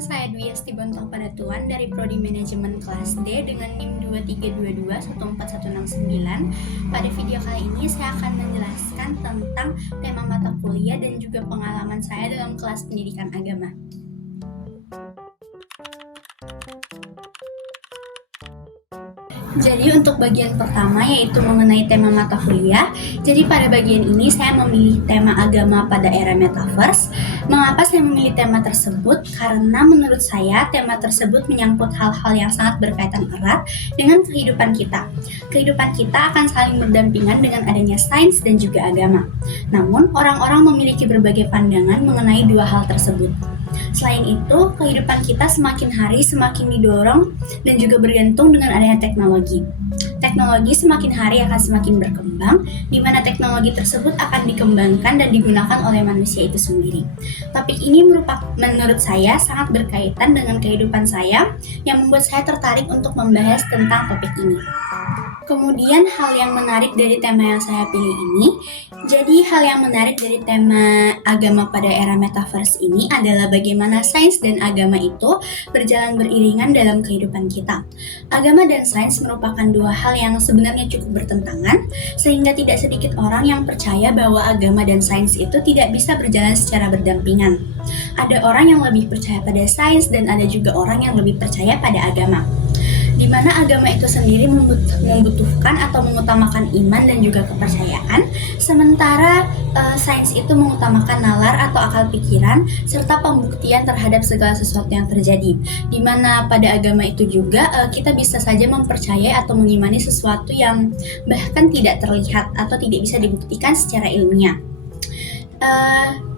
Perkenalkan, saya Dwi Esti Bontong Padatuan dari Prodi Manajemen Kelas D dengan NIM 2322-14169. Pada video kali ini saya akan menjelaskan tentang tema mata kuliah dan juga pengalaman saya dalam kelas pendidikan agama. Jadi untuk bagian pertama yaitu mengenai tema mata kuliah. Jadi pada bagian ini saya memilih tema agama pada era metaverse. Mengapa saya memilih tema tersebut? Karena menurut saya tema tersebut menyangkut hal-hal yang sangat berkaitan erat dengan kehidupan kita. Kehidupan kita akan saling berdampingan dengan adanya sains dan juga agama. Namun orang-orang memiliki berbagai pandangan mengenai dua hal tersebut. Selain itu, kehidupan kita semakin hari semakin didorong dan juga bergantung dengan adanya teknologi. Teknologi semakin hari akan semakin berkembang, di mana teknologi tersebut akan dikembangkan dan digunakan oleh manusia itu sendiri. Topik ini menurut saya sangat berkaitan dengan kehidupan saya, yang membuat saya tertarik untuk membahas tentang topik ini. Kemudian hal yang menarik dari tema yang saya pilih ini, jadi hal yang menarik dari tema agama pada era metaverse ini adalah bagaimana sains dan agama itu berjalan beriringan dalam kehidupan kita. Agama dan sains merupakan dua hal yang sebenarnya cukup bertentangan, sehingga tidak sedikit orang yang percaya bahwa agama dan sains itu tidak bisa berjalan secara berdampingan. Ada orang yang lebih percaya pada sains dan ada juga orang yang lebih percaya pada agama, di mana agama itu sendiri membutuhkan atau mengutamakan iman dan juga kepercayaan, sementara sains itu mengutamakan nalar atau akal pikiran serta pembuktian terhadap segala sesuatu yang terjadi, di mana pada agama itu juga kita bisa saja mempercayai atau mengimani sesuatu yang bahkan tidak terlihat atau tidak bisa dibuktikan secara ilmiah.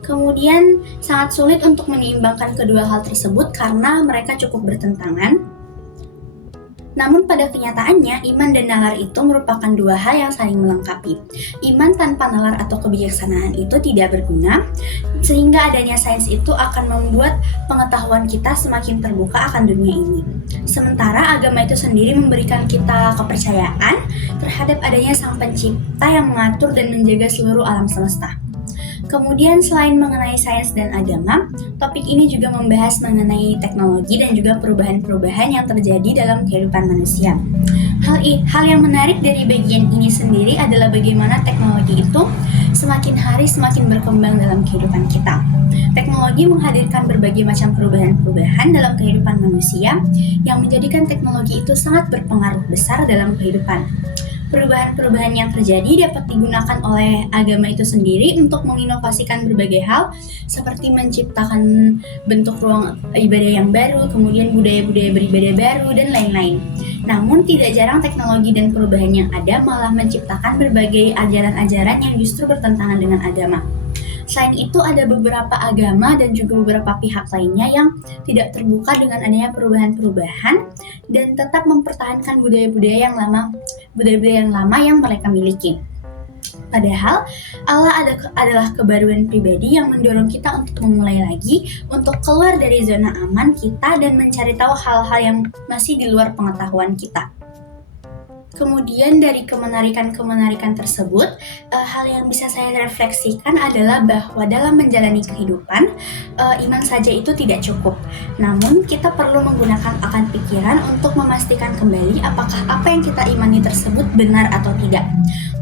Kemudian sangat sulit untuk menyeimbangkan kedua hal tersebut karena mereka cukup bertentangan. Namun pada kenyataannya, iman dan nalar itu merupakan dua hal yang saling melengkapi. Iman tanpa nalar atau kebijaksanaan itu tidak berguna, sehingga adanya sains itu akan membuat pengetahuan kita semakin terbuka akan dunia ini. Sementara agama itu sendiri memberikan kita kepercayaan terhadap adanya Sang Pencipta yang mengatur dan menjaga seluruh alam semesta. Kemudian selain mengenai sains dan agama, topik ini juga membahas mengenai teknologi dan juga perubahan-perubahan yang terjadi dalam kehidupan manusia. Hal yang menarik dari bagian ini sendiri adalah bagaimana teknologi itu semakin hari semakin berkembang dalam kehidupan kita. Teknologi menghadirkan berbagai macam perubahan-perubahan dalam kehidupan manusia yang menjadikan teknologi itu sangat berpengaruh besar dalam kehidupan. Perubahan-perubahan yang terjadi dapat digunakan oleh agama itu sendiri untuk menginovasikan berbagai hal, seperti menciptakan bentuk ruang ibadah yang baru, kemudian budaya-budaya beribadah baru, dan lain-lain. Namun tidak jarang teknologi dan perubahan yang ada malah menciptakan berbagai ajaran-ajaran yang justru bertentangan dengan agama. Selain itu, ada beberapa agama dan juga beberapa pihak lainnya yang tidak terbuka dengan adanya perubahan-perubahan dan tetap mempertahankan budaya-budaya yang lama yang mereka miliki. Padahal Allah adalah kebaruan pribadi yang mendorong kita untuk memulai lagi, untuk keluar dari zona aman kita dan mencari tahu hal-hal yang masih di luar pengetahuan kita. Kemudian dari kemenarikan tersebut, hal yang bisa saya refleksikan adalah bahwa dalam menjalani kehidupan, iman saja itu tidak cukup. Namun kita perlu menggunakan akal pikiran untuk memastikan kembali apakah apa yang kita imani tersebut benar atau tidak.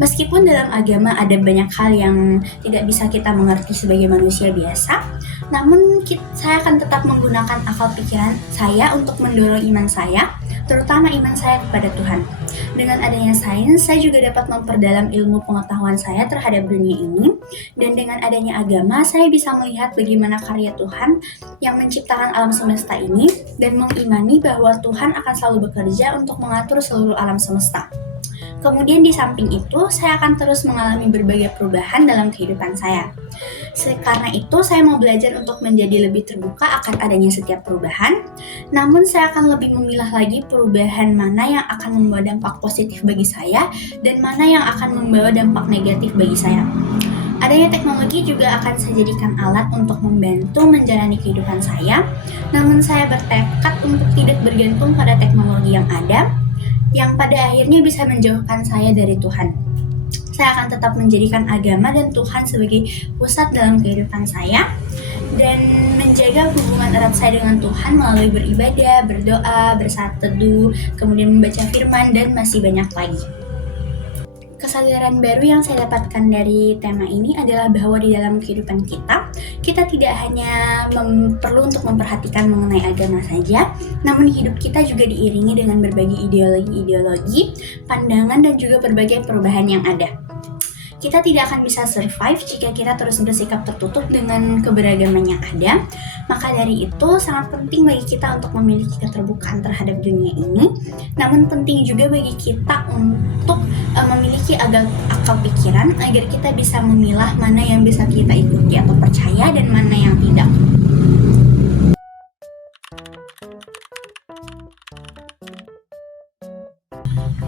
Meskipun dalam agama ada banyak hal yang tidak bisa kita mengerti sebagai manusia biasa, namun saya akan tetap menggunakan akal pikiran saya untuk mendorong iman saya, terutama iman saya kepada Tuhan. Dengan adanya sains, saya juga dapat memperdalam ilmu pengetahuan saya terhadap dunia ini, dan dengan adanya agama, saya bisa melihat bagaimana karya Tuhan yang menciptakan alam semesta ini, dan mengimani bahwa Tuhan akan selalu bekerja untuk mengatur seluruh alam semesta. Kemudian di samping itu, saya akan terus mengalami berbagai perubahan dalam kehidupan saya. Karena itu, saya mau belajar untuk menjadi lebih terbuka akan adanya setiap perubahan. Namun, saya akan lebih memilah lagi perubahan mana yang akan membawa dampak positif bagi saya dan mana yang akan membawa dampak negatif bagi saya. Adanya teknologi juga akan saya jadikan alat untuk membantu menjalani kehidupan saya. Namun, saya bertekad untuk tidak bergantung pada teknologi yang ada, yang pada akhirnya bisa menjauhkan saya dari Tuhan. Saya akan tetap menjadikan agama dan Tuhan sebagai pusat dalam kehidupan saya, dan menjaga hubungan erat saya dengan Tuhan melalui beribadah, berdoa, bersaat teduh, kemudian membaca firman, dan masih banyak lagi. Kesadaran baru yang saya dapatkan dari tema ini adalah bahwa di dalam kehidupan kita tidak hanya perlu untuk memperhatikan mengenai agama saja, namun hidup kita juga diiringi dengan berbagai ideologi, pandangan, dan juga berbagai perubahan yang ada. Kita tidak akan bisa survive jika kita terus bersikap tertutup dengan keberagaman yang ada. Maka dari itu sangat penting bagi kita untuk memiliki keterbukaan terhadap dunia ini. Namun penting juga bagi kita untuk memiliki akal pikiran agar kita bisa memilah mana yang bisa kita ikuti atau percaya dan mana yang tidak.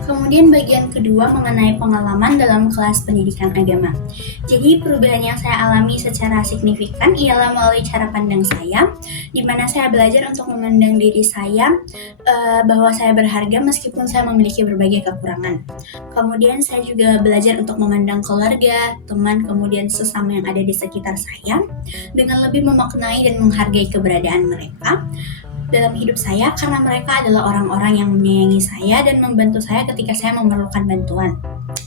Kemudian bagian kedua mengenai pengalaman dalam kelas pendidikan agama. Jadi perubahan yang saya alami secara signifikan ialah melalui cara pandang saya, di mana saya belajar untuk memandang diri saya bahwa saya berharga meskipun saya memiliki berbagai kekurangan. Kemudian saya juga belajar untuk memandang keluarga, teman, kemudian sesama yang ada di sekitar saya dengan lebih memaknai dan menghargai keberadaan mereka dalam hidup saya karena mereka adalah orang-orang yang menyayangi saya dan membantu saya ketika saya memerlukan bantuan.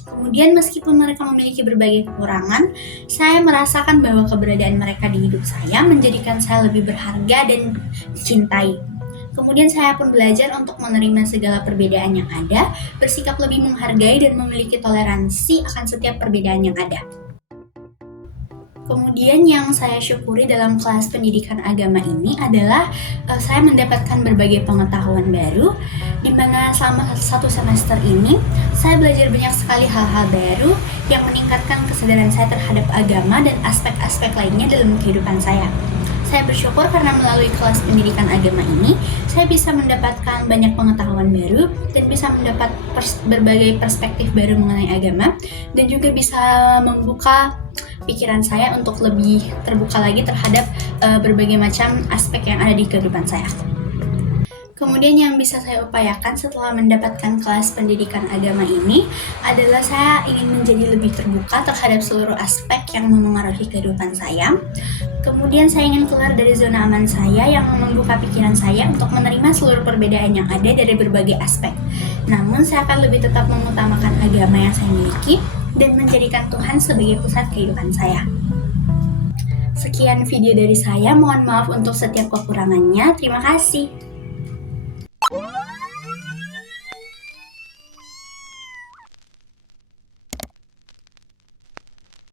Kemudian meskipun mereka memiliki berbagai kekurangan, saya merasakan bahwa keberadaan mereka di hidup saya menjadikan saya lebih berharga dan dicintai. Kemudian saya pun belajar untuk menerima segala perbedaan yang ada, bersikap lebih menghargai dan memiliki toleransi akan setiap perbedaan yang ada. Kemudian yang saya syukuri dalam kelas pendidikan agama ini adalah saya mendapatkan berbagai pengetahuan baru, di mana selama 1 semester ini saya belajar banyak sekali hal-hal baru yang meningkatkan kesadaran saya terhadap agama dan aspek-aspek lainnya dalam kehidupan saya. Saya bersyukur karena melalui kelas pendidikan agama ini, saya bisa mendapatkan banyak pengetahuan baru dan bisa mendapat berbagai perspektif baru mengenai agama dan juga bisa membuka pikiran saya untuk lebih terbuka lagi terhadap berbagai macam aspek yang ada di kehidupan saya. Kemudian yang bisa saya upayakan setelah mendapatkan kelas pendidikan agama ini adalah saya ingin menjadi lebih terbuka terhadap seluruh aspek yang memengaruhi kehidupan saya. Kemudian saya ingin keluar dari zona aman saya yang membuka pikiran saya untuk menerima seluruh perbedaan yang ada dari berbagai aspek. Namun saya akan lebih tetap mengutamakan agama yang saya miliki dan menjadikan Tuhan sebagai pusat kehidupan saya. Sekian video dari saya, mohon maaf untuk setiap kekurangannya. Terima kasih.